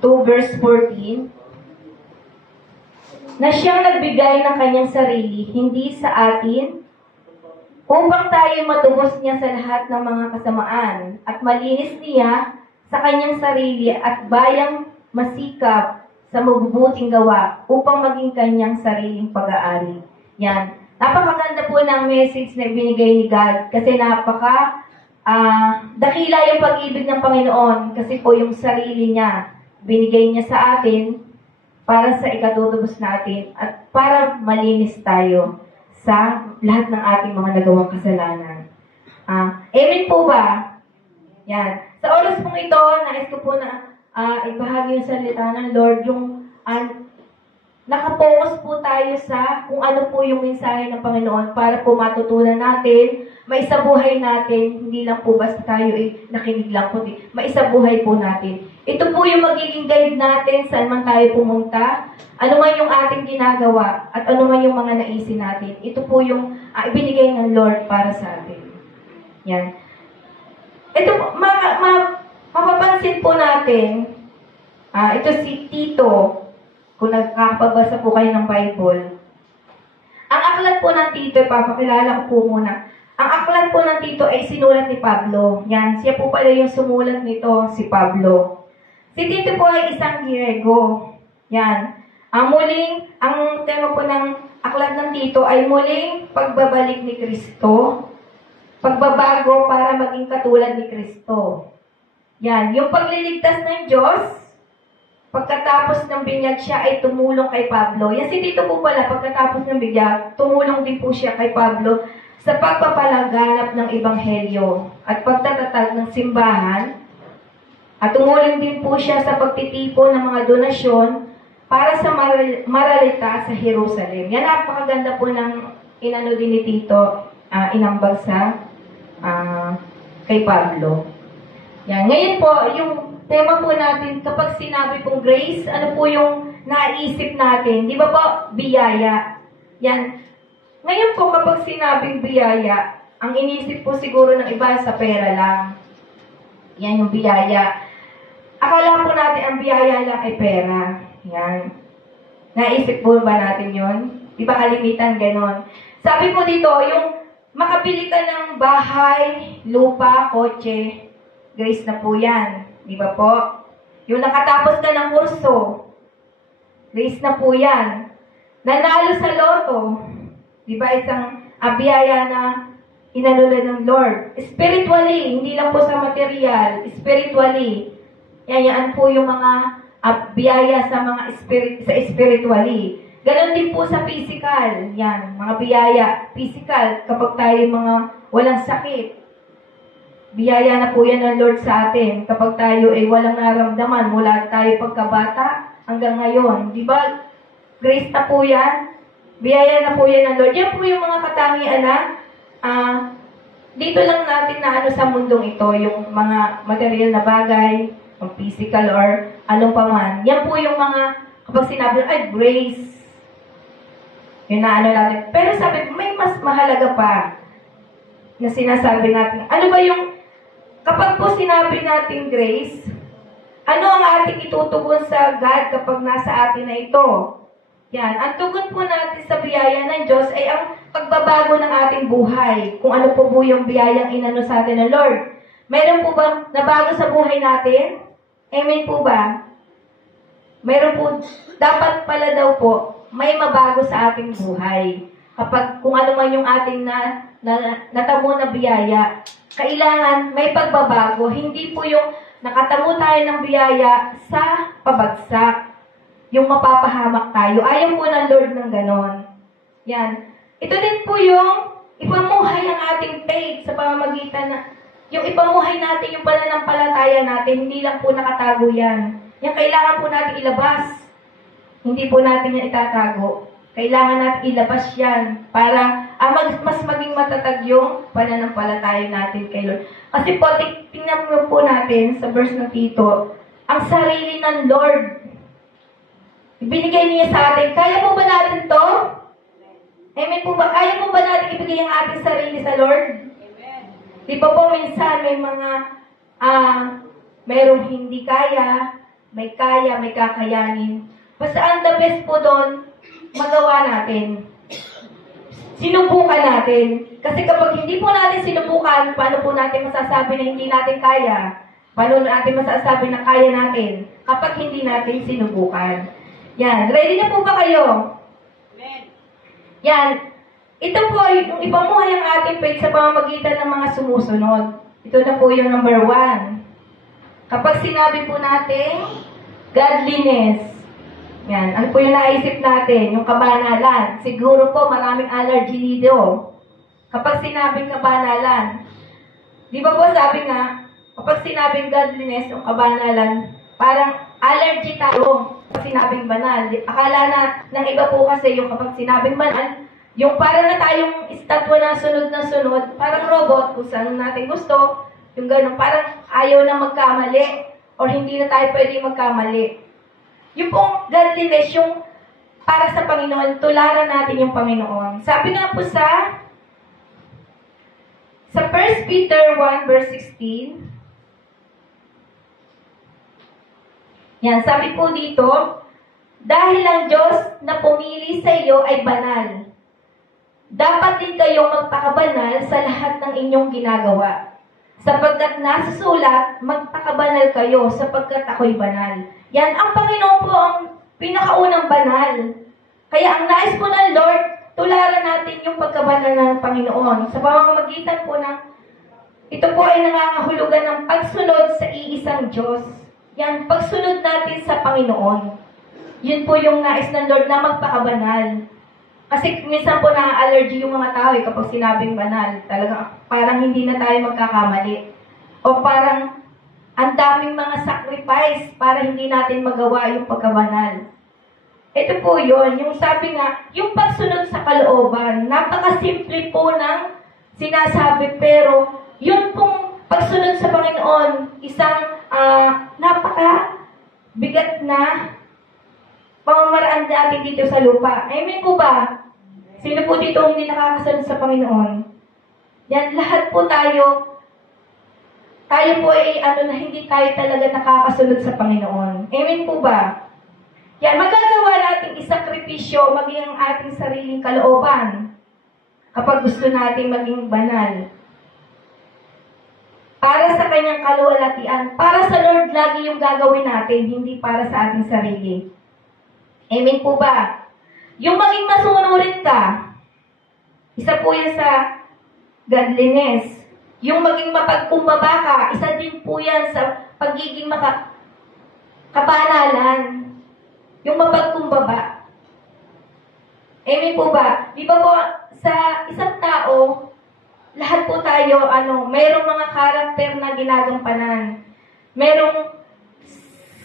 2 verse 14, na siyang nagbigay ng kanyang sarili, hindi sa atin, upang tayo matubos niya sa lahat ng mga kasamaan, at malinis niya sa kanyang sarili at bayang masikap sa mabubuting gawa, upang maging kanyang sariling pag-aari. Yan. Napakaganda po ng message na ibinigay ni God, kasi dakila yung pag-ibig ng Panginoon, kasi po yung sarili niya, binigay niya sa atin para sa ikatutubos natin at para malinis tayo sa lahat ng ating mga nagawang kasalanan. Amen po ba? Yan. Sa oras pong ito, nais ko po na ibahagi yung salita ng Lord, yung nakapokus po tayo sa kung ano po yung mensahe ng Panginoon para po matutunan natin, maisabuhay natin, hindi lang po basta tayo nakinig lang, kundi maisabuhay po natin. Ito po yung magiging guide natin saan man tayo pumunta, ano man yung ating ginagawa, at ano man yung mga naisin natin. Ito po yung ibinigay ng Lord para sa atin. Yan. Ito, mapapansin po natin, ito si Tito, kung nagkakapagbasa po kayo ng Bible. Ang aklat po ng Tito, papakilala ko po muna. Ang aklat po ng Tito ay sinulat ni Pablo. Yan, siya po pala yung sumulat nito, si Pablo. Si Tito po ay isang Griego. Yan. Ang tema po ng aklat ng Tito ay muling pagbabalik ni Kristo, pagbabago para maging katulad ni Kristo. Yan, yung pagliligtas ng Diyos, pagkatapos ng binyag siya ay tumulong kay Pablo. Yan si Tito po pala, pagkatapos ng binyag, tumulong din po siya kay Pablo sa pagpapalaganap ng Ebanghelyo at pagtatatag ng simbahan. At tumulong din po siya sa pagtitipon ng mga donasyon para sa maralita sa Jerusalem. Yan, napakaganda po ng inano din ni Tito, inambag sa kay Pablo. Yan. Ngayon po, yung tema po natin, kapag sinabi pong grace, ano po yung naisip natin? Di ba po? Biyaya. Yan. Ngayon po, kapag sinabing biyaya, ang inisip po siguro ng iba sa pera lang. Yan yung biyaya. Akala po natin ang biyaya lang ay pera. Yan. Naisip po ba natin yun? Di ba kalimitan ganon? Sabi po dito, yung makabili ka ng bahay, lupa, kotse, grace na po yan. Di ba po? Yung nakatapos ka ng kurso, grace na po yan. Nanalo sa loto, di ba isang biyaya na inalula ng Lord. Spiritually, hindi lang po sa material, spiritually. Yan po yung mga biyaya sa mga spiritually. Ganon din po sa physical. Yan, mga biyaya, physical, kapag tayo mga walang sakit. Biyaya na po yan ng Lord sa atin. Kapag tayo ay walang naramdaman, mula tayo pagkabata hanggang ngayon. Di ba? Grace na po yan. Biyaya na po yan ng Lord. Yan po yung mga katangian na dito lang natin na ano sa mundong ito, yung mga material na bagay, yung physical or anong paman. Yan po yung mga, kapag sinabi, ay, grace. Yun na ano natin. Pero sabi, may mas mahalaga pa na sinasabi natin. Ano ba yung, kapag po sinabi natin grace, ano ang ating itutugon sa God kapag nasa atin na ito? Yan. Ang tugon po natin sa biyaya ng Diyos ay ang pagbabago ng ating buhay. Kung ano po yung biyayang inano sa atin ng Lord. Mayroon po ba nabago sa buhay natin? Amen po ba? Mayroon po, dapat pala daw po, may mabago sa ating buhay. Kapag kung ano man yung ating natamo na biyaya, kailangan may pagbabago. Hindi po yung nakatamo tayo ng biyaya sa pabagsak. Yung mapapahamak tayo. Ayaw po ng Lord ng ganon. Yan. Ito din po yung ipamuhay ang ating faith sa pamamagitan na yung ipamuhay natin, yung pananampalataya natin, hindi lang po nakatago yan. Yan kailangan po natin ilabas. Hindi po natin yan itatago. Kailangan natin ilabas yan para mas maging matatag yung pananampalataya natin kay Lord. Kasi po, tingnan po natin sa verse ng Tito, ang sarili ng Lord, ibinigay niya sa atin. Kaya po ba natin to? Amen po ba? Kaya po ba natin ibigay ang ating sarili sa Lord? Amen. Di ba po minsan may mga mayroong hindi kaya, may kaya, may kakayanin. Basta ang the best po doon, magawa natin. Sinubukan natin. Kasi kapag hindi po natin sinubukan, paano po natin masasabi na hindi natin kaya? Paano natin masasabi na kaya natin kapag hindi natin sinubukan? Yan. Ready na po ba kayo? Amen. Yan. Ito po, yung ipamuhay ang ating faith sa pamamagitan ng mga sumusunod. Ito na po yung number 1. Kapag sinabi po natin, godliness. Yan. Ano po yung naisip natin? Yung kabanalan. Siguro po maraming allergy dito. Kapag sinabing kabanalan, di ba po sabi nga, kapag sinabing godliness o kabanalan, parang allergy tayo kapag sinabing banal. Akala na ng iba po kasi yung kapag sinabing banal, yung parang na tayong estatwa na sunod, parang robot, kung saan natin gusto, yung gano'n, parang ayaw na magkamali, or hindi na tayo pwede magkamali. Yung pong godliness, yung para sa Panginoon, tularan natin yung Panginoon. Sabi nga po sa 1 Peter 1 verse 16, yan, sabi po dito, dahil ang Diyos na pumili sa iyo ay banal, dapat din kayong magpakabanal sa lahat ng inyong ginagawa. Sapagkat nasusulat, magpakabanal kayo sapagkat ako'y banal. Yan, ang Panginoon po ang pinakaunang banal. Kaya ang nais po ng Lord, tularan natin yung pagkabanal ng Panginoon. Sa pamamagitan po ng, ito po ay nangangahulugan ng pagsunod sa iisang Diyos. Yan, pagsunod natin sa Panginoon. Yun po yung nais ng Lord na magpakabanal. Kasi minsan po na-allergy yung mga tao kapag sinabing banal. Talaga, parang hindi na tayo magkakamali. O parang ang daming mga sacrifice para hindi natin magawa yung pagkabanal. Ito po yun. Yung sabi nga, yung pagsunod sa kalooban, napakasimple po ng sinasabi, pero yun pong pagsunod sa Panginoon, isang napaka-bigat na pamamaraan natin dito sa lupa. Amen po ba? Sino po dito hindi nakakasunod sa Panginoon? Yan, lahat po tayo po ay hindi tayo talaga nakakasunod sa Panginoon. Amen po ba? Yan, magagawa natin isakripisyo maging ang ating sariling kalooban kapag gusto natin maging banal. Para sa kanyang kaluwalhatian, para sa Lord lagi yung gagawin natin, hindi para sa ating sarili. Amen po ba? Yung maging masunurin ka, isa po yan sa godliness. Yung maging mapagkumbaba ka, isa din po yan sa pagiging kabanalan. Yung mapagkumbaba. Amen po ba? Di ba po, sa isang tao, lahat po tayo, mayroong mga karakter na ginagampanan.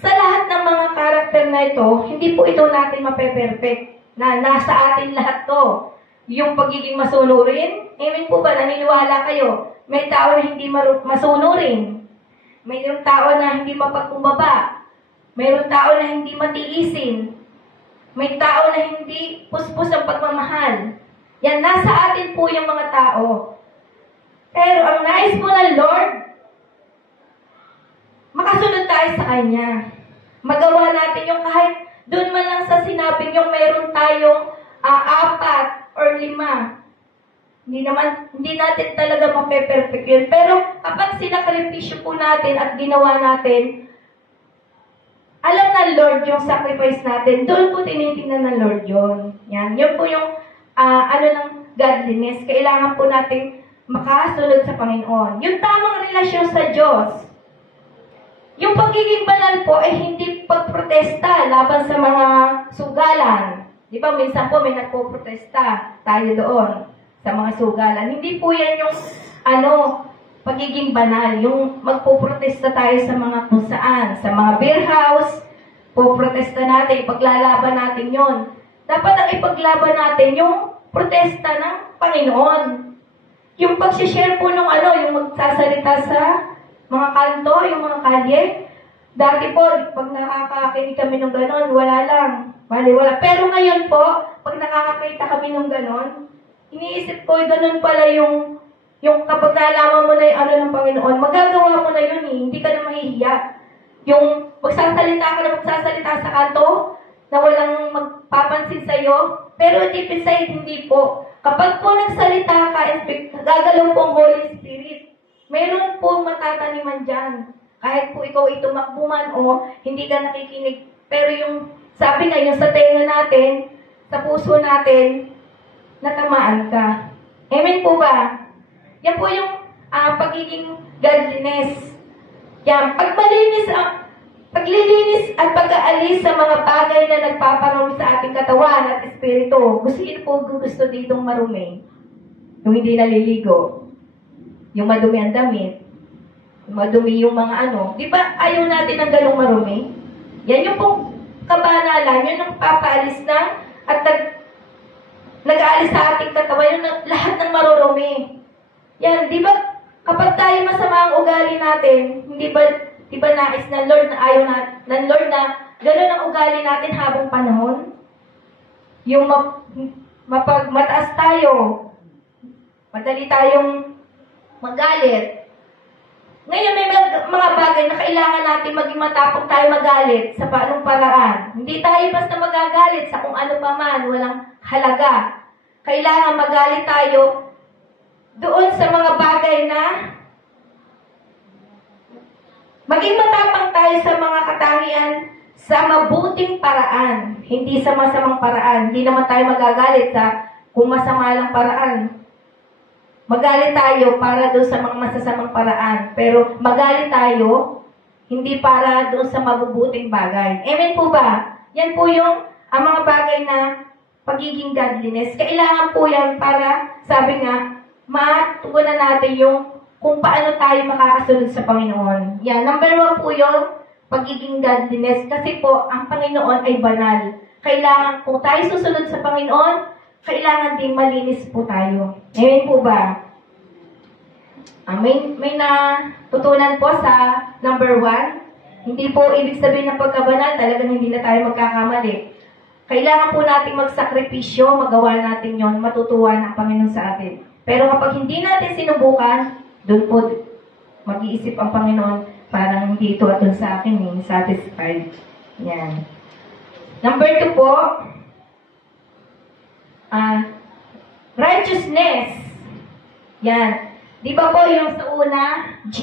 Sa lahat ng mga karakter na ito, hindi po ito natin mape-perfect. Na nasa atin lahat to. Yung pagiging masunurin, amen po ba? Naniniwala kayo? May tao na hindi masunurin. Mayroong tao na hindi mapagkumbaba. Mayroong tao na hindi matiisin. May tao na hindi puspos ang pagmamahal. Yan, nasa atin po yung mga tao. Pero ang nais po ng Lord, makasunod tayo sa Kanya. Magawa natin yung kahit doon man lang sa sinabing yung mayroon tayong 4 or 5. Hindi natin talaga mape-perfect yun. Pero kapag sinakripisyo po natin at ginawa natin, alam ng Lord yung sacrifice natin. Doon po tinitingnan ng Lord yun. Yan. Yun po yung ng godliness. Kailangan po natin makasunod sa Panginoon. Yung tamang relasyon sa Diyos. Yung pagiging banal po ay hindi pagprotesta laban sa mga sugalan. Di ba, minsan po may nagpo-protesta tayo doon sa mga sugalan. Hindi po yan yung pagiging banal. Yung magpo-protesta tayo sa mga kung saan, sa mga beer house, po-protesta natin, ipaglalaban natin yon. Dapat ang ipaglaban natin yung protesta ng Panginoon. Yung pag-share po ng yung magsasalita sa mga kanto, yung mga kalye. Dati po, pag nakakakinig kami ng ganon, wala lang. Wala. Pero ngayon po, pag nakakakita kami ng ganon, iniisip ko, ganon pala yung kapag nalaman mo na yung ng Panginoon, magagawa mo na yun eh. Hindi ka na mahihiya. Yung magsasalita ka na magsasalita sa kanto, na walang magpapansin sa'yo, pero deep inside, hindi po. Kapag po nagsalita ka, gagalaw po ang Holy Spirit. Meron pong matataniman dyan. Kahit po ikaw ay tumakbo man o hindi ka nakikinig. Pero yung, sabi nga, yung sa tenga natin, sa puso natin, natamaan ka. Amen po ba? Yan po yung pagiging godliness. Yan, paglilinis at pag-aalis sa mga bagay na nagpaparumi sa ating katawan at espiritu. Gusto ditong marumi. Yung hindi naliligo. Yung madumi ang damit. Yung madumi yung mga ano. Di ba ayaw natin ng ganong marumi? Yan yung pong kabanalan. Yun yung papaalis ng at nag-aalis sa ating katawan. Yung lahat ng marurumi. Yan, di ba kapag tayo masama ang ugali natin, di ba nais ng Lord na ayaw ng Lord na gano'n ang ugali natin habang panahon? Yung mataas tayo, madali tayong magalit. Ngayon may mga bagay na kailangan natin maging matapang tayo magalit sa paanong paraan. Hindi tayo basta magagalit sa kung ano pa man, walang halaga. Kailangan magalit tayo doon sa mga bagay na maging matapang tayo sa mga katangian sa mabuting paraan, hindi sa masamang paraan. Hindi naman tayo magagalit sa kung masama lang paraan. Magalit tayo para doon sa mga masasamang paraan. Pero magalit tayo, hindi para doon sa mabubuting bagay. Amen po ba? Yan po yung ang mga bagay na pagiging godliness. Kailangan po yan para, sabi nga, matugunan natin yung kung paano tayo makakasunod sa Panginoon. Yan, number 1 po yung pagiging godliness. Kasi po, ang Panginoon ay banal. Kailangan, kung tayo susunod sa Panginoon, kailangan din malinis po tayo. Amen po ba? May natutunan po sa number 1. Hindi po ibig sabihin ng pagkabanal, talagang hindi na tayo magkakamali. Kailangan po natin magsakripisyo, magawa natin yon, matutuwa ng Panginoon sa atin. Pero kapag hindi natin sinubukan, doon po mag-iisip ang Panginoon, parang hindi ito aton sa akin, satisfied. Yan. Number 2 po, righteousness. Yan. Di ba po yung sa una, G.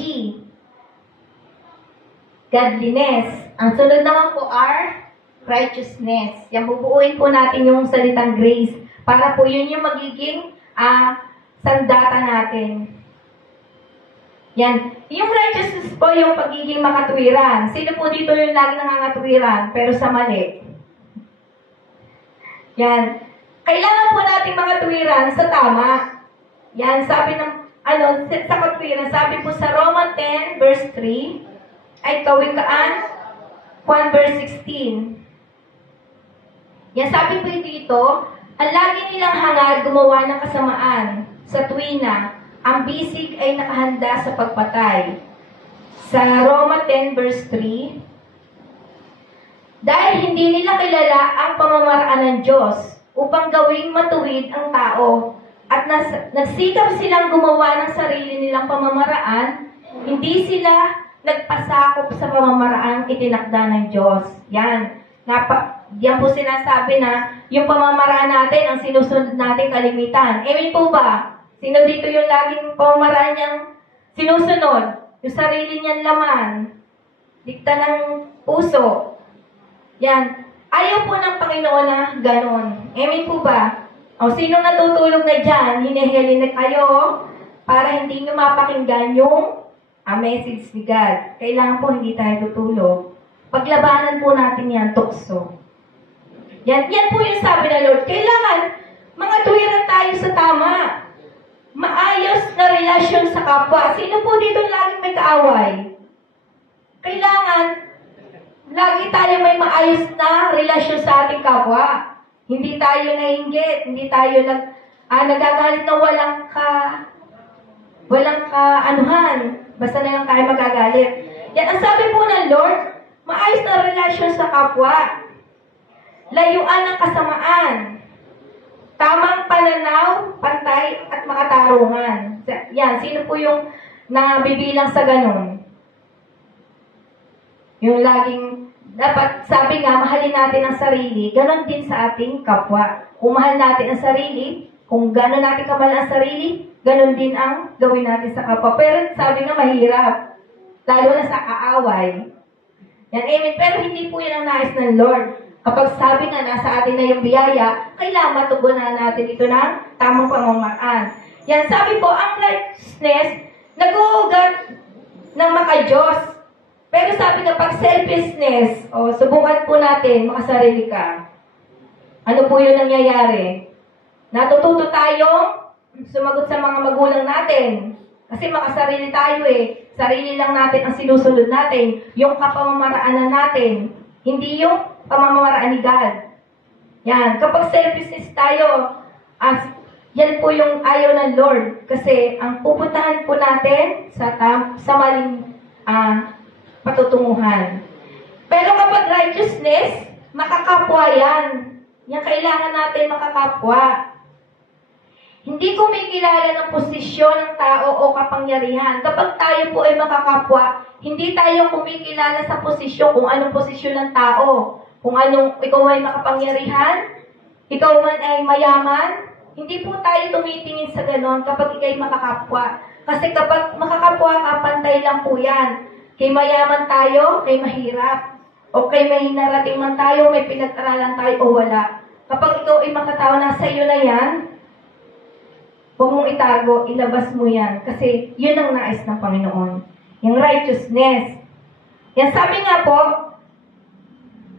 Godliness. Ang sunod naman po, R. Righteousness. Yan, bubuuin po natin yung salitang grace. Para po yun yung magiging sandata natin. Yan. Yung righteousness po, yung pagiging makatwiran. Sino po dito yung lagi nangangatuwiran, pero sa mali? Yan. Kailangan po natin makatwiran sa tama. Yan, sabi ng, sa katwiran, sabi po sa Romans 10, verse 3, ay Kawikaan 1, verse 16. Yan, sabi po dito, ang lagi nilang hangad gumawa ng kasamaan sa tuwina, ang bisig ay nakahanda sa pagpatay. Sa Roma 10 verse 3, dahil hindi nila kilala ang pamamaraan ng Diyos upang gawing matuwid ang tao at nagsikap silang gumawa ng sarili nilang pamamaraan, hindi sila nagpasakop sa pamamaraang itinakda ng Diyos. Yan. Yan po sinasabi na yung pamamaraan natin, ang sinusunod natin kalimitan. Amen po ba? Sino dito yung laging pamamaraan niyang sinusunod? Yung sarili niyang laman. Dikta ng puso. Yan. Ayaw po ng Panginoon na ganon. Amen po ba? O sino natutulog na dyan, hinihili na kayo para hindi nyo mapakinggan yung message ni God. Kailangan po hindi tayo tutulog. Paglabanan po natin yan, tukso. Yan po yung sabi ng Lord. Kailangan mga tuwiran tayo sa tama. Maayos na relasyon sa kapwa. Sino po dito laging may kaaway? Kailangan lagi tayo may maayos na relasyon sa ating kapwa. Hindi tayo nainggit, hindi tayo nagagalit na walang anuhan. Basta na lang tayo magagalit. Yan ang sabi po ng Lord, maayos na relasyon sa kapwa. Layuan ng kasamaan. Tamang pananaw, pantay, at makatarungan. Yan, sino po yung nabibilang sa ganun? Yung laging, dapat, sabi nga, mahalin natin ang sarili, ganon din sa ating kapwa. Kung mahal natin ang sarili, kung gano'n natin kamahal ang sarili, ganon din ang gawin natin sa kapwa. Pero sabi nga, mahirap. Lalo na sa kaaway. Yan, amen. Pero hindi po yan ang nais ng Lord. Kapag sabi nga, nasa atin na yung biyaya, kailangan matugunan natin ito ng tamang pamamaraan. Yan, sabi po, ang righteousness, nag-uugat ng maka-Diyos. Pero sabi nga, pag selfishness, subukan po natin, makasarili ka. Ano po yun nangyayari? Natututo tayong sumagot sa mga magulang natin. Kasi makasarili tayo eh. Sarili lang natin ang sinusunod natin. Yung kapamamaraanan natin. Hindi yung pamamaraan ni God. Yan. Kapag selfishness tayo, yan po yung ayaw ng Lord. Kasi ang pupuntahan po natin sa maling patutunguhan. Pero kapag righteousness, makakapwa yan. Yan kailangan natin makakapwa. Hindi kumikilala ng posisyon ng tao o kapangyarihan. Kapag tayo po ay makakapwa, hindi tayo kumikilala sa posisyon, kung anong posisyon ng tao. Kung ikaw ay makapangyarihan, ikaw man ay mayaman, hindi po tayo tumitingin sa ganon kapag ikaw ay makakapwa. Kasi kapag makakapwa ka, pantay lang po yan. Kay mayaman tayo, kay mahirap. O kay may narating man tayo, may pinag-aralan tayo o wala. Kapag ikaw ay makatao, nasa iyo na yan, huwag mong itago, ilabas mo yan. Kasi yun ang nais ng Panginoon. Yung righteousness. Yan sabi nga po,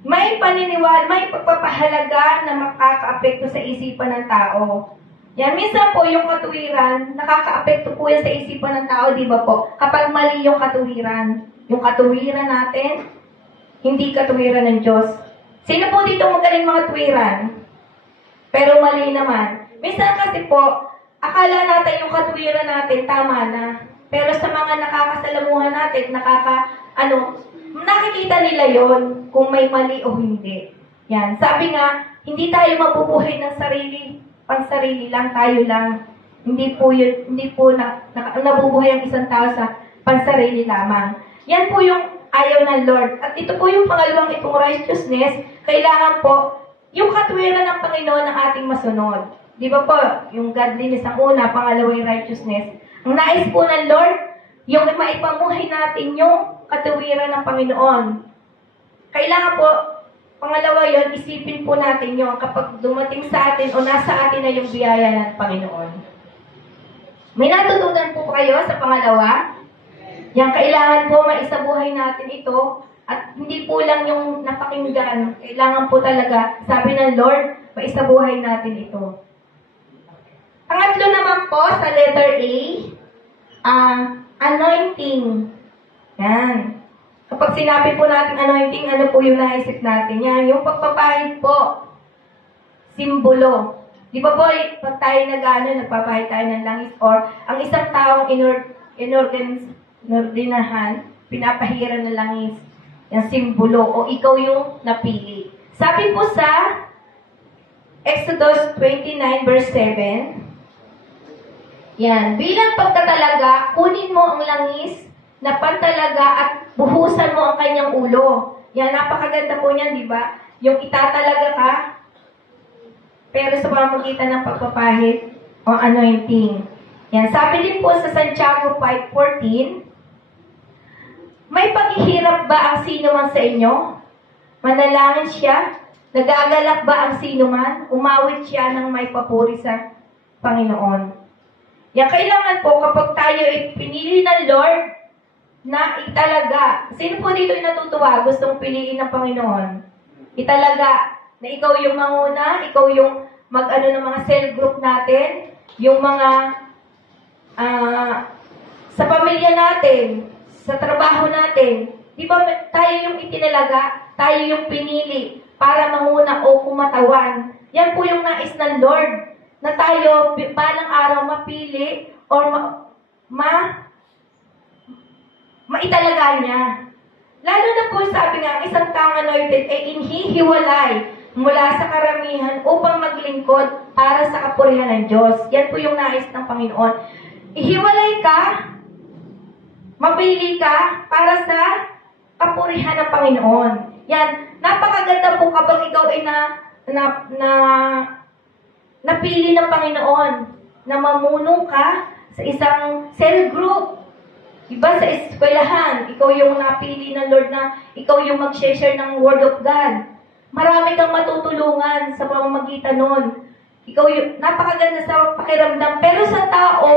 may paniniwala, may pagpapahalaga na makaka-apekto sa isipan ng tao. Yan, minsan po yung katuwiran, nakaka-apekto po yan sa isipan ng tao, di ba po? Kapag mali yung katuwiran. Yung katuwiran natin, hindi katuwiran ng Diyos. Sino po dito magaling mga tuwiran? Pero mali naman. Minsan kasi po, akala natin yung katuwiran natin, tama na. Pero sa mga nakakasalamuhan natin, nakikita nila yon kung may mali o hindi. Yan. Sabi nga, hindi tayo mabubuhay ng sarili. Pansarili lang, tayo lang. Hindi po nabubuhay ang isang tao sa pansarili lamang. Yan po yung ayaw ng Lord. At ito po yung pangalawang itong righteousness, kailangan po yung katuwiran ng Panginoon ang ating masunod. Di ba po? Yung godliness ang una, pangalawa yung righteousness. Ang nais po ng Lord, yung maipamuhay natin yung katuwiran ng Panginoon. Kailangan po, pangalawa yon, isipin po natin yon kapag dumating sa atin o nasa atin na yung biyaya ng Panginoon. May natutunan po kayo sa pangalawa? Yan, kailangan po maisabuhay natin ito at hindi po lang yung napakinggan. Kailangan po talaga, sabi ng Lord, maisabuhay natin ito. Pangatlo naman po sa letter A, anointing. Yan. Kapag sinabi po natin anointing, ano po yung naisip natin? Yan, yung pagpapahid po. Simbolo. Di ba po, pag tayo nagpapahid tayo ng langis or ang isang taong inordinahan, pinapahiran ng langis. Yan, simbolo. O ikaw yung napili. Sabi po sa Exodus 29 verse 7, yan, bilang pagtatalaga, kunin mo ang langis na pantalaga at buhusan mo ang kanyang ulo. Yan, napakaganda po niyan, di ba? Yung itatalaga ka, pero sa pamamagitan ng pagpapahid o anointing. Yan, sabi din po sa Santiago 5:14, may paghihirap ba ang sino man sa inyo? Manalangin siya? Nagagalak ba ang sino man? Umawit siya ng may papuri sa Panginoon. Yan, kailangan po kapag tayo ay pinili ng Lord na italaga. Sino po dito ay natutuwa? Gustong piliin ng Panginoon? Italaga na ikaw yung manguna, ikaw yung ng mga cell group natin, yung mga sa pamilya natin, sa trabaho natin. Di ba tayo yung itinalaga, tayo yung pinili para manguna o kumatawan. Yan po yung nais ng Lord na tayo balang araw mapili or maitalaga niya. Lalo na po sabi nga, isang taong anointed ay inhihiwalay mula sa karamihan upang maglingkod para sa kapurihan ng Diyos. Yan po yung nais ng Panginoon. Ihiwalay ka, mapili ka para sa kapurihan ng Panginoon. Yan, napakaganda po kapag ikaw ay napili ng Panginoon na mamuno ka sa isang cell group. Diba sa eskwelahan, ikaw yung napili ng Lord na ikaw yung mag-share ng Word of God. Marami kang matutulungan sa pamamagitan nun. Ikaw yung napakaganda sa pakiramdam. Pero sa tao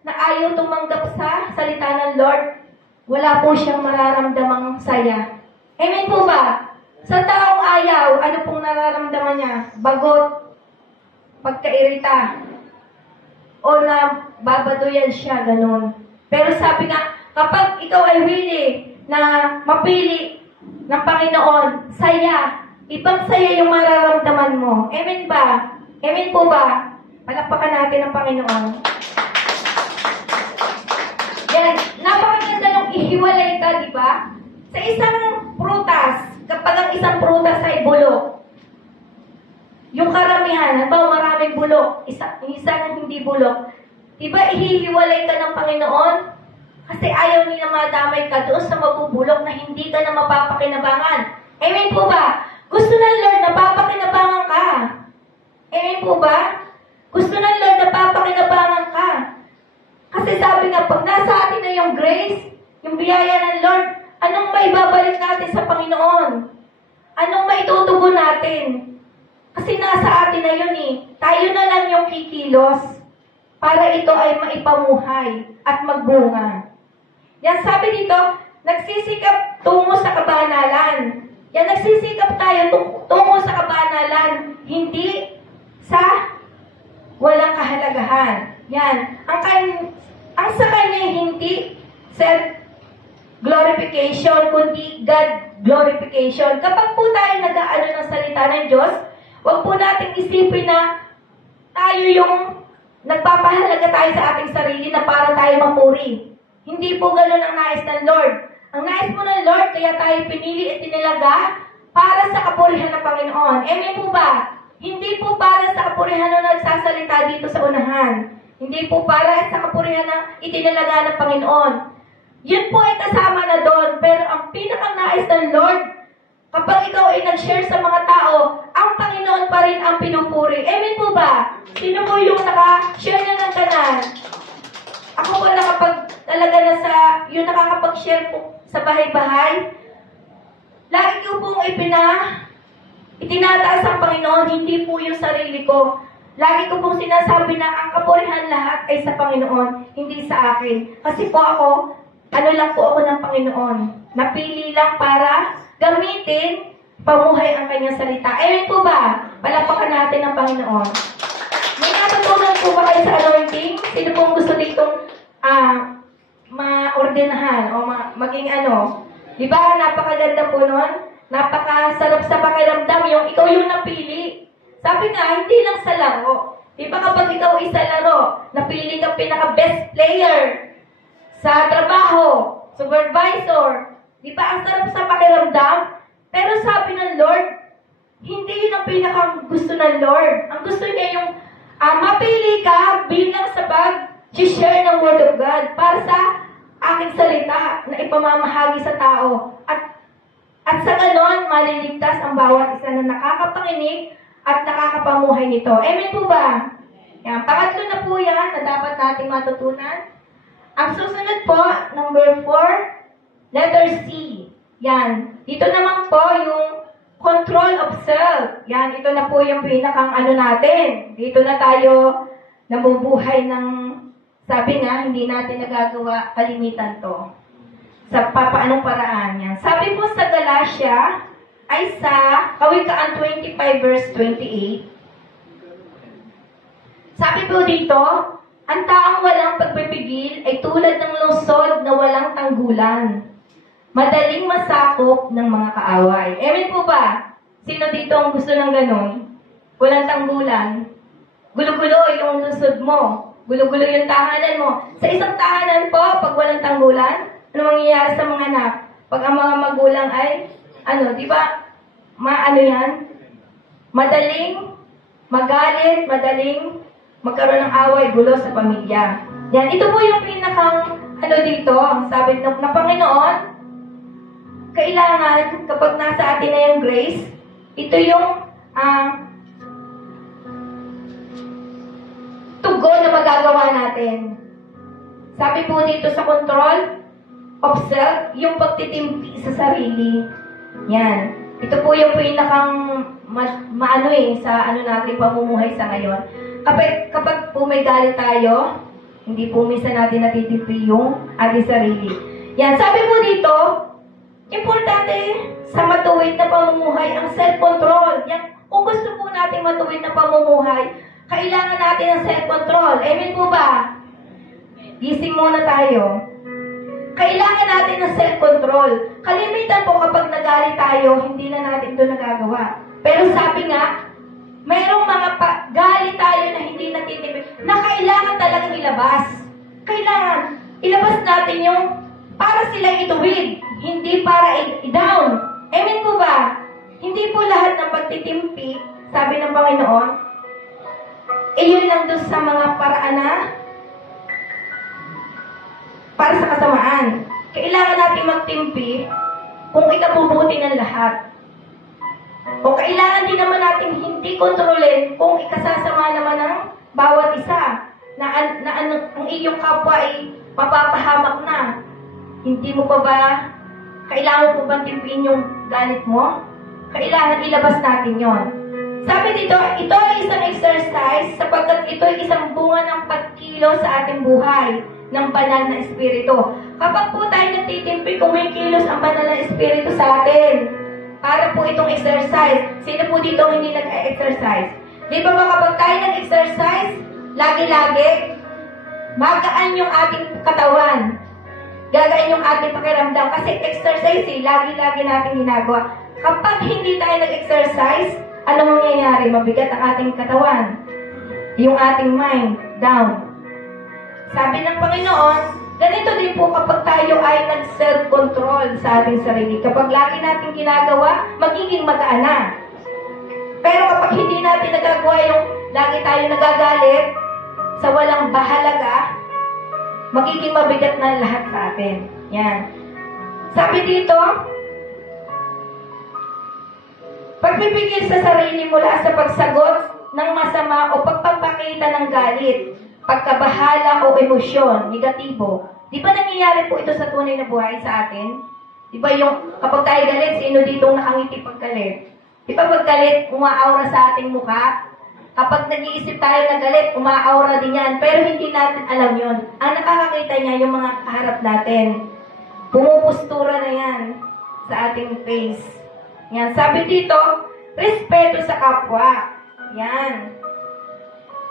na ayaw tumanggap sa salita ng Lord, wala po siyang mararamdamang saya. Amen po ba? Sa taong ayaw, ano pong nararamdaman niya? Bagot, pagkairita, o na babaduyan siya, ganun. Pero sabi nga, kapag ikaw ay willing na mapili ng Panginoon, saya, ibang saya yung mararamdaman mo. Amen ba? Amen po ba? Palakpakan natin ang Panginoon. Yan, napakaganda nung ihiwalay ka, di ba? Sa isang prutas, kapag ang isang prutas ay bulok, yung karamihan, halimbawa maraming bulok, isang hindi bulok, di ba ihihiwalay ka ng Panginoon? Kasi ayaw nila madamay ka doon sa mabubulok na hindi ka na mapapakinabangan. Amen po ba? Gusto ng Lord na papakinabangan ka. Amen po ba? Gusto ng Lord na papakinabangan ka. Kasi sabi nga, pag nasa atin na yung grace, yung biyaya ng Lord, anong maibabalik natin sa Panginoon? Anong maitutugon natin? Kasi nasa atin na yun eh. Tayo na lang yung kikilos para ito ay maipamuhay at magbunga. Yan, sabi dito, nagsisikap tungo sa kabanalan. Yan, nagsisikap tayo tungo sa kabanalan, hindi sa walang kahalagahan. Yan, ang sa kanya hindi self-glorification, kundi God glorification. Kapag po tayo nag-aano ng salita ng Diyos, huwag po natin isipin na tayo yung nagpapahalaga tayo sa ating sarili na para tayo mapuri. Hindi po ganun ang nais ng Lord. Ang nais po ng Lord, kaya tayo pinili at tinilaga para sa kapurihan ng Panginoon. Amen po ba? Hindi po para sa kapurihan na nagsasalita dito sa unahan. Hindi po para sa kapurihan na itinilaga ng Panginoon. Yun po ay kasama na doon. Pero ang pinaka-nais ng Lord, kapag ikaw ay nag-share sa mga tao, ang Panginoon pa rin ang pinupuri. Amen po ba? Sino po yung naka-share na ng kanal? Ako po talaga na yung nakakapag-share po sa bahay-bahay. Lagi ko pong itinataas ang Panginoon, hindi po yung sarili ko. Lagi ko pong sinasabi na ang kapurihan lahat ay sa Panginoon, hindi sa akin. Kasi po ako, lang po ako ng Panginoon. Napili lang para gamitin, pamuhay ang kanyang salita. Amen po ba? Palakpakan natin ang Panginoon. May natutunan po ba kayo sa anointing? Sino pong gusto ditong maordinahan o maging ano? Di ba? Napakaganda po nun. Napakasarap sa pakiramdam yung ikaw yung napili. Sabi nga, hindi lang sa laro. Di ba kapag ikaw isa laro, napili kang pinaka-best player sa trabaho, supervisor, di ba ang sarap sa pakiramdam? Pero sabi ng Lord, hindi yun ang pinaka-gusto ng Lord. Ang gusto niya yung mapili ka bilang sa pag-share ng Word of God para sa aking salita na ipamamahagi sa tao. At sa ganon, maliligtas ang bawat isa na nakakapanginig at nakakapamuhay nito. Amen po ba? Yan. Pangatlo na po yan na dapat nating matutunan. Ang susunod po, number 4, letter C. Yan. Dito naman po yung control of self. Yan. Ito na po yung pinakang natin. Dito na tayo nabubuhay ng, sabi nga, hindi natin nagagawa, kalimitan to. Sa papaanong paraan yan. Sabi po sa Galatia, ay sa Kawikaan 25 verse 28. Sabi po dito, ang taong walang pagpipigil ay tulad ng lungsod na walang tanggulan. Madaling masakop ng mga kaaway. Amen po ba? Sino dito ang gusto ng ganun? Walang tanggulan. Gulo-gulo yung lungsod mo. Gulo-gulo yung tahanan mo. Sa isang tahanan po, pag walang tanggulan, ano mangyayari sa mga anak? Pag ang mga magulang ay, di ba? Yan? Madaling magalit, madaling magkaroon ng away, gulo sa pamilya. Yan, ito po yung pinakang, dito, ang sabi ng Panginoon, kailangan, kapag nasa atin na yung grace, ito yung tugon na magagawa natin. Sabi po dito sa control of self, yung pagtitimpi sa sarili. Yan. Ito po yung pinakang sa natin pamumuhay sa ngayon. Kapag po may galit tayo, hindi po minsan natin natitimpi yung ating sarili. Yan. Sabi po dito, importante sa matuwid na pamumuhay ang self-control. Yan. Kung gusto po natin matuwid na pamumuhay, kailangan natin ng self-control. Amen po ba? Gising muna tayo. Kailangan natin ng self-control. Kalimitan po kapag nagalit tayo, hindi na natin ito nagagawa. Pero sabi nga, mayroong mga galit tayo na hindi natitipid, na kailangan talagang ilabas. Kailangan ilabas natin yung para silang ituwid, hindi para i-down. Amen po ba? Hindi po lahat ng pagtitimpi, sabi ng Panginoon, iyon lang doon sa mga paraan na para sa kasamaan. Kailangan natin magtimpi kung ikabubuti ng lahat. O kailangan din naman natin hindi kontrolin kung ikasasama naman ng bawat isa na ang iyong kapwa ay mapapahamak na. Hindi mo pa ba, kailangan mo ba timpiin yung galit mo? Kailangan ilabas natin yon. Sabi dito, ito ay isang exercise sapagkat ito ay isang bunga ng pagkilo sa ating buhay ng banal na espiritu. Kapag po tayo nagtitimpi, kumikilos ang banal na espiritu sa atin. Para po itong exercise. Sino po dito hindi nag-exercise? Di ba kapag tayo nag-exercise, lagi-lagi, magaan yung ating katawan. Gagaan yung ating pakiramdam. Kasi exercise lagi-lagi natin ginagawa. Kapag hindi tayo nag-exercise, ano mangyayari? Mabigat ang ating katawan. Yung ating mind, down. Sabi ng Panginoon, ganito din po kapag tayo ay nag-self-control sa ating sarili. Kapag lagi natin ginagawa, magiging magaan na. Pero kapag hindi natin nagagawa yung lagi tayo nagagalit sa walang bahalaga, magiging mabigat na lahat sa atin. Yan. Sabi dito, pagpipigil sa sarili mula sa pagsagot ng masama o pagpapakita ng galit, pagkabahala o emosyon, negatibo. Di ba nangyayari po ito sa tunay na buhay sa atin? Di ba yung kapag tayo galit, sino dito nakangiti pag galit? Di ba pag galit, umaaura sa ating mukha? Kapag nag-iisip tayo na galit, umaaura din yan. Pero hindi natin alam yon. Ang nakakakita niya yung mga kaharap natin. Pumupustura na yan sa ating face. Yan. Sabi dito, respeto sa kapwa. Yan.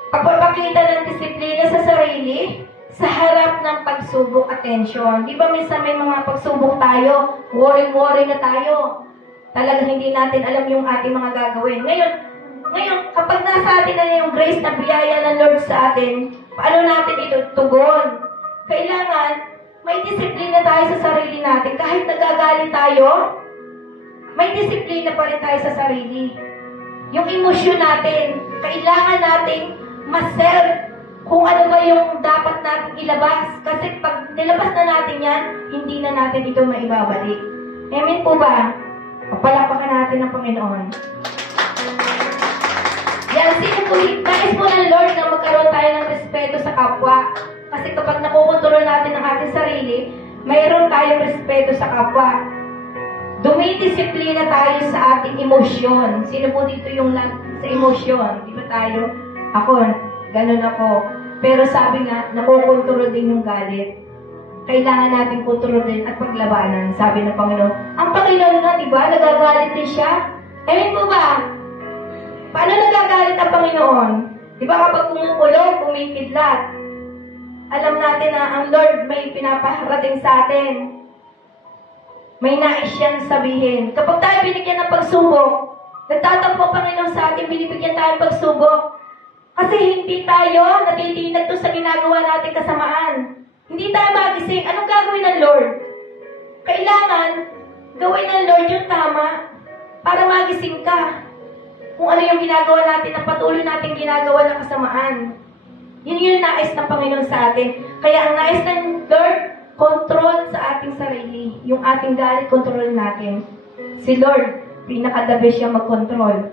Pagpapakita ng disiplina sa sarili, sa harap ng pagsubok at tensyon. Di ba minsan may mga pagsubok tayo, worry na tayo. Talagang hindi natin alam yung ating mga gagawin. Ngayon, kapag nasa atin na yung grace na biyaya ng Lord sa atin, paano natin ito tugon? Kailangan, may disiplina tayo sa sarili natin. Kahit nagagalit tayo, may disiplina pa rin tayo sa sarili. Yung emosyon natin, kailangan nating ma-self kung ano ba yung dapat natin ilabas. Kasi pag nilabas na natin yan, hindi na natin ito maibabalik. Amen po ba? Papalapakan natin ng Panginoon. Yan, sino po, nais po ng Lord na magkaroon tayo ng respeto sa kapwa. Kasi kapag nakukontrol natin ang ating sarili, mayroon tayong respeto sa kapwa. Dumidisiplina tayo sa ating emosyon. Sino po dito yung sa emosyon? Di ba tayo? Ako, ganun ako. Pero sabi nga, nakukontrol din yung galit. Kailangan natin kontrolin at paglabanan. Sabi ng Panginoon. Ang Panginoon na, di ba? Nagagalit din siya. Amen po ba? Paano nagagalit ang Panginoon? Di ba kapag kumukulong, kumikidlat? Alam natin na ang Lord may pinapaharating sa atin. May nais siyang sabihin. Kapag tayo binigyan ng pagsubok, nagtatampo ang Panginoon sa atin, binibigyan tayo ng pagsubok. Kasi hindi tayo natitinag to sa ginagawa natin kasamaan. Hindi tayo magising. Anong gagawin ng Lord? Kailangan gawin ng Lord yung tama para magising ka. Kung ano yung ginagawa natin, ang patuloy natin ginagawa ng kasamaan. Yun yung nais ng Panginoon sa atin. Kaya ang nais ng Lord, control sa ating sarili. Yung ating galit, control natin. Si Lord, pinaka-the best siya mag-control.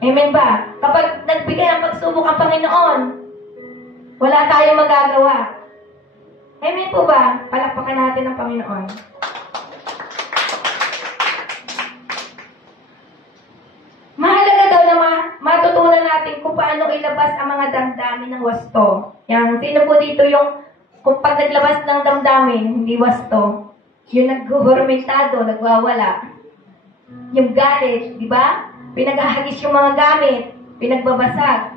Amen ba? Kapag nagbigay ang pagsubok ang Panginoon, wala tayong magagawa. Amen po ba? Palakpakan natin ang Panginoon. Mahalaga daw na matutunan natin kung paano ilabas ang mga damdamin ng wasto. Yan, sino po dito yung kung pag naglabas ng damdamin, hindi wasto, yung naghuhurmentado, nagwawala. Yung galit, di ba? Pinaghahagis yung mga gamit, pinagbabasag.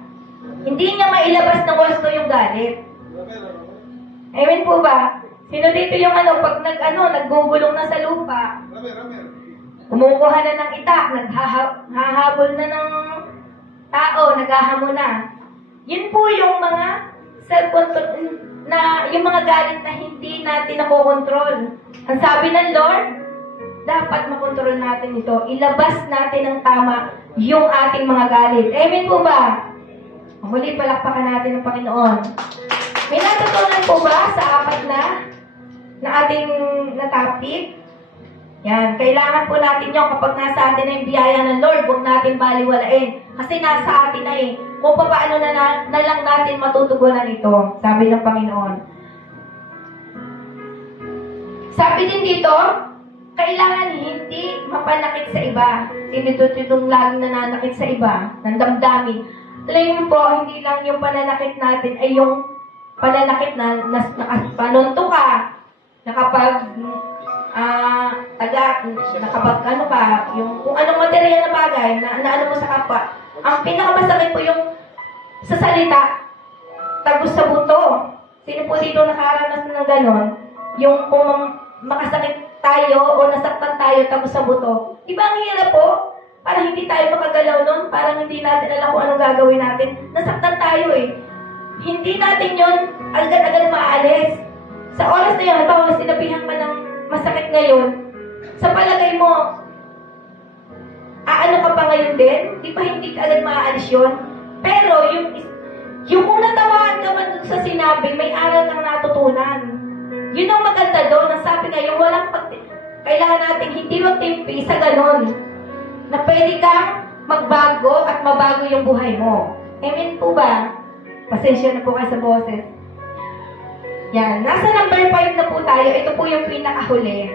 Hindi niya mailabas ng wasto yung galit. Amen po ba? Sino dito yung pag naggugulong na sa lupa, kumukuha na ng itak, naghahabol na ng tao, naghahamon na. Yun po yung mga self-control, yung mga galit na hindi natin nakokontrol. Ang sabi ng Lord, dapat makontrol natin ito. Ilabas natin ng tama yung ating mga galit. Amen po ba? Muli, palakpakan natin ang Panginoon. May natutunan po ba sa apat na ating na-topic? Yan, kailangan po natin yun kapag nasa atin na yung biyaya ng Lord, huwag natin baliwalain. Kasi nasa atin na eh. Kung paano na lang natin matutugunan ito, sabi ng Panginoon. Sabi din dito, kailangan hindi mapanakit sa iba. Dito yung laging nananakit sa iba, ng damdamin. Talagang po, hindi lang yung pananakit natin ay yung pananakit na panunto ka, nakapag yung kung anong material na bagay na ano mo sa kapwa. Ang pinakamasakit po yung sa salita, tagos sa buto. Sino po dito nakaranas ng ganon? Yung kung makasakit tayo o nasaktan tayo, tagos sa buto. Diba ang hirap po? Parang hindi tayo makagalaw nun, parang hindi natin alam kung anong gagawin natin. Nasaktan tayo eh. Hindi natin yun agad-agad maalis. Sa oras na yun, halimbawa sinabihan ka ng masakit ngayon, sa palagay mo, aano ka pa ngayon din? Di ba hindi ka agad maaalis yun? Pero yung kung natawahan ka man dun sa sinabi, may aral kang natutunan. Yun ang maganda doon. Ang sabi nga, yung kailangan natin hindi magtimpi sa ganon. Na pwede kang magbago at mabago yung buhay mo. Amen po ba? Pasensya na po kayo sa boses. Yan. Nasa number 5 na po tayo. Ito po yung pinakahuli.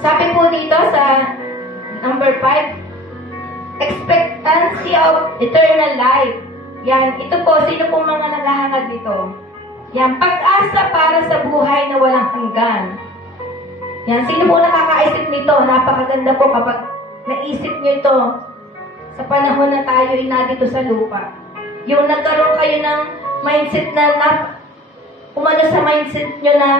Sabi po dito sa number 5, expectancy of eternal life. Yan. Ito po, sino po mga naghahangad dito? Yan. Pag-asa para sa buhay na walang hanggan. Yan. Sino po nakakaisip nito? Napakaganda po kapag naisip nyo ito sa panahon na tayo ay nandito sa lupa. Yung nagkaroon kayo ng mindset umano sa mindset nyo na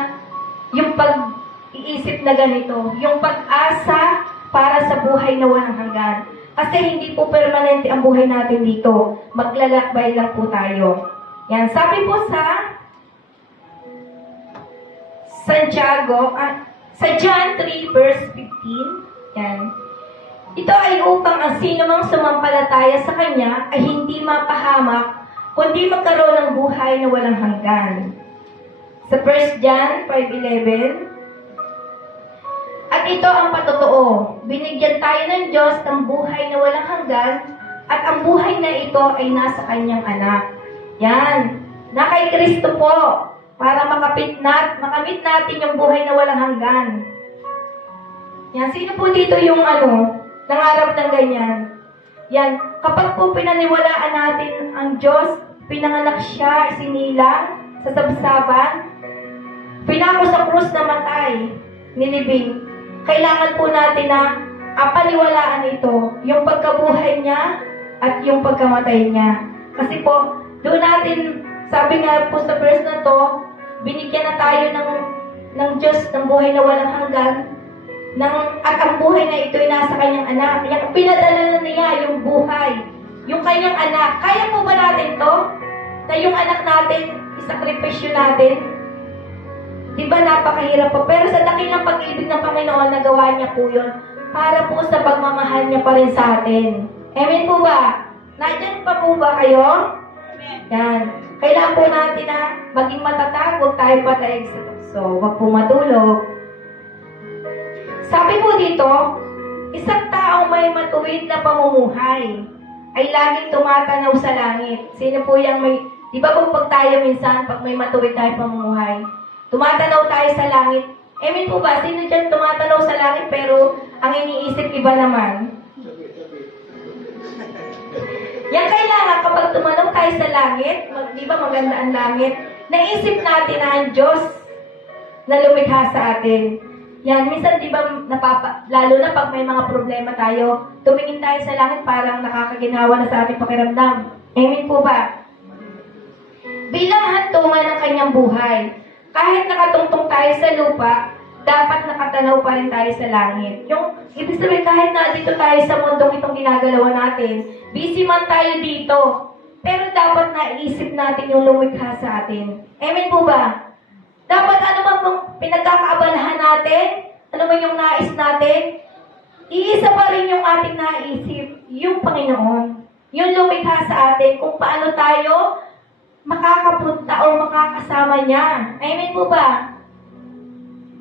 yung pag-iisip na ganito, yung pag-asa para sa buhay na walang hanggan. Kasi hindi po permanente ang buhay natin dito. Maglalakbay lang po tayo. Yan, sabi po sa Santiago, sa John 3 verse 15, yan, ito ay upang ang sino mang sumampalataya sa Kanya ay hindi mapahamak, kundi magkaroon ng buhay na walang hanggan. Sa 1 John 5:11, at ito ang patotoo, binigyan tayo ng Diyos ng buhay na walang hanggan, at ang buhay na ito ay nasa Kanyang anak. Yan, na kay Kristo po, para makamit natin yung buhay na walang hanggan. Yan, sino po dito yung nangarap ng ganyan? Yan, kapag po pinaniwalaan natin ang Diyos, pinanganak siya, isinilang sa sabsaban, pinako sa krus na matay, nilibing. Kailangan po natin na paniwalaan ito, yung pagkabuhay niya at yung pagkamatay niya. Kasi po, doon natin, sabi nga po sa verse na to, binigyan na tayo ng Diyos ng buhay na walang hanggan, at ang buhay na ito ay nasa Kanyang anak. Yung pinadala na niya yung buhay, yung Kanyang anak. Kaya po ba natin to? Na yung anak natin, isakripisyo natin? Diba napakahirap po? Pero sa dakilang pag-ibig ng Panginoon, nagawa niya po yun para po sa pagmamahal niya pa rin sa atin. Amen po ba? Nandiyan pa po ba kayo? Amen. Yan. Kailangan po natin na maging matatag, huwag tayo pataig sa tukso, huwag po matulog. Sabi po dito, isang taong may matuwid na pamumuhay ay laging tumatanaw sa langit. Sino po yung may, di ba po pag tayo minsan, pag may matuwid tayo pamumuhay, tumatanaw tayo sa langit. Amen po ba? Sino dyan tumatanaw sa langit pero ang iniisip iba naman? Yan kailangan kapag tumanaw tayo sa langit, di ba maganda ang langit, naisip natin na ang Diyos na lumikha sa atin. Yan, minsan di ba lalo na pag may mga problema tayo, tumingin tayo sa langit parang nakakaginawa na sa ating pakiramdam. Amen po ba? Bilang hantungan ng kanyang buhay, kahit nakatungtong tayo sa lupa, dapat nakatanaw pa rin tayo sa langit. Yung, ibig sabihin, kahit na dito tayo sa mundong itong ginagalawa natin, busy man tayo dito, pero dapat naisip natin yung lumikha sa atin. Amen po ba? Dapat ano man kung pinagkakaabalahan natin, ano man yung nais natin, iisa pa rin yung ating naisip, yung Panginoon. Yung lumikha sa atin, kung paano tayo makakapunta o makakasama niya. Amen po ba?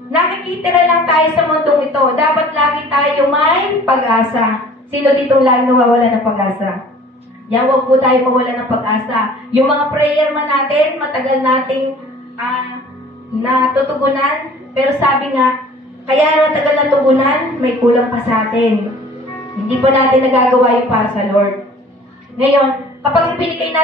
Nakikitira lang tayo sa mundong ito. Dapat lagi tayo may pag-asa. Sino ditong lagi nawawala ng pag-asa? Yan, huwag po tayo mawala ng pag-asa. Yung mga prayer man natin, matagal nating natutugunan. Pero sabi nga, kaya matagal na tugunan, may kulang pa sa atin. Hindi pa natin nagagawa yung para sa Lord. Ngayon, kapag ibinigay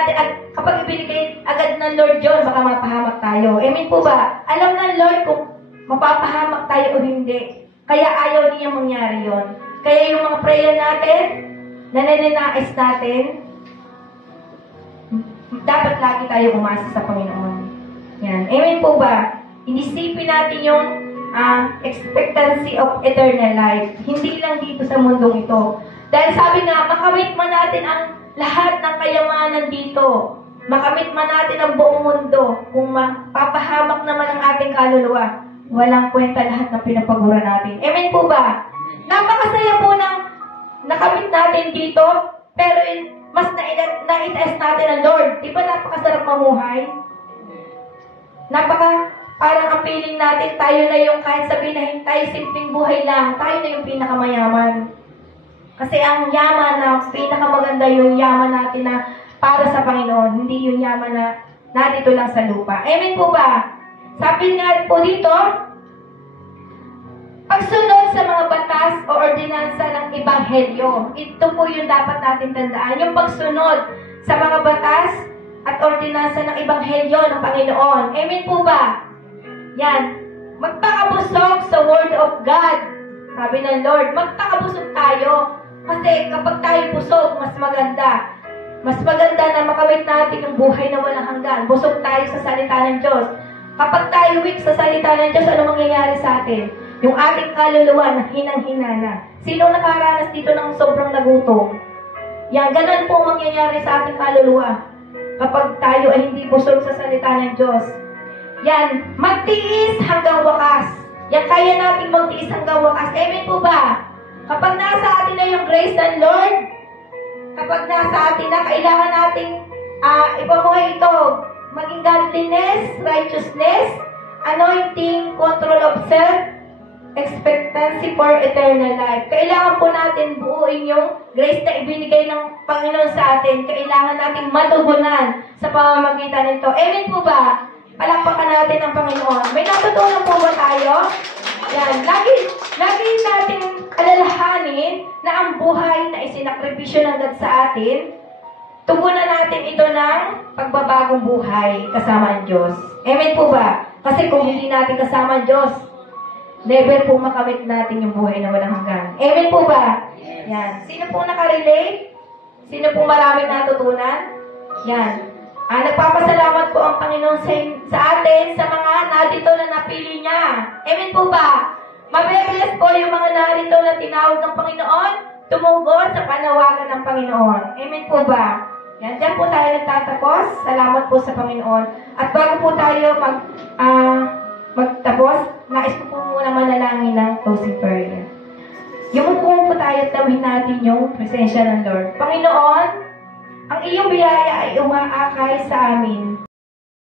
agad ng Lord yun, baka mapahamak tayo. Amen po ba? Alam ng Lord kung mapapahamak tayo o hindi. Kaya ayaw niya mangyari yon. Kaya yung mga prayer natin, na naninais natin, dapat lagi tayo umasa sa Panginoon. Yan. Amen po ba? Inisipin natin yung expectancy of eternal life. Hindi lang dito sa mundong ito. Dahil sabi nga, makamit man natin ang lahat ng kayamanan dito. Makamit man natin ang buong mundo. Kung mapapahamak naman ang ating kaluluwa, walang kwenta lahat ng pinapagura natin. Amen po ba? Napakasaya po ng nakamit natin dito, pero mas na-itaas natin ang Lord. Di ba napakasarap mamuhay? Parang ang feeling natin, tayo na yung kahit sabihin na tayo simpleng buhay lang, tayo na yung pinakamayaman. Kasi ang yaman na pinakamaganda yung yaman natin na para sa Panginoon, hindi yung yaman na dito lang sa lupa. Amen po ba? Sabi nga po dito, pagsunod sa mga batas o ordinansa ng Ebanghelyo. Ito po yung dapat natin tandaan. Yung pagsunod sa mga batas at ordinansa ng Ebanghelyo ng Panginoon. Amen po ba? Yan. Magpakabusog sa Word of God. Sabi ng Lord, magpakabusog tayo. Kasi kapag tayo busog, mas maganda. Mas maganda na makamit natin yung buhay na walang hanggan. Busog tayo sa salita ng Diyos. Kapag tayo weak sa salita ng Diyos, ano mangyayari sa atin? Yung ating kaluluwa na hinang-hina na. Sino nakaranas dito ng sobrang nagutom? Yan, ganun po mangyayari sa ating kaluluwa. Kapag tayo ay hindi busog sa salita ng Diyos. Yan, magtiis hanggang wakas. Yan, kaya natin magtiis hanggang wakas. Amen po ba? Kapag nasa atin na yung grace ng Lord, kapag nasa atin na, kailangan nating ipamuhay ito. Maging godliness, righteousness, anointing, control of self, expectancy for eternal life. Kailangan po natin buuin yung grace na ibinigay ng Panginoon sa atin. Kailangan natin matugunan sa pamamagitan nito. Amen po ba? Palakpakan natin ang Panginoon. May natutunan po ba tayo? Yan. Lagi natin alalahanin na ang buhay na isinakripisyo ng God sa atin, tugunan natin ito ng pagbabagong buhay kasama ang Diyos. Amen po ba? Kasi kung hindi natin kasama ang Diyos, never po makamit natin yung buhay na walang hanggan. Amen po ba? Yan. Sino po nakarelate? Sino po maraming natutunan? Yan. Nagpapasalamat po ang Panginoon sa atin, sa mga narito na napili niya. Amen po ba? Mabibilis po yung mga narito na tinawag ng Panginoon, tumugon sa panawagan ng Panginoon. Amen po ba? Yan, dyan po tayo nagtatapos. Salamat po sa Panginoon. At bago po tayo magtapos, nais ko po muna manalangin ng closing prayer. Yung po tayo at tawin natin yung presensya ng Lord. Panginoon, ang iyong biyaya ay umaakay sa amin.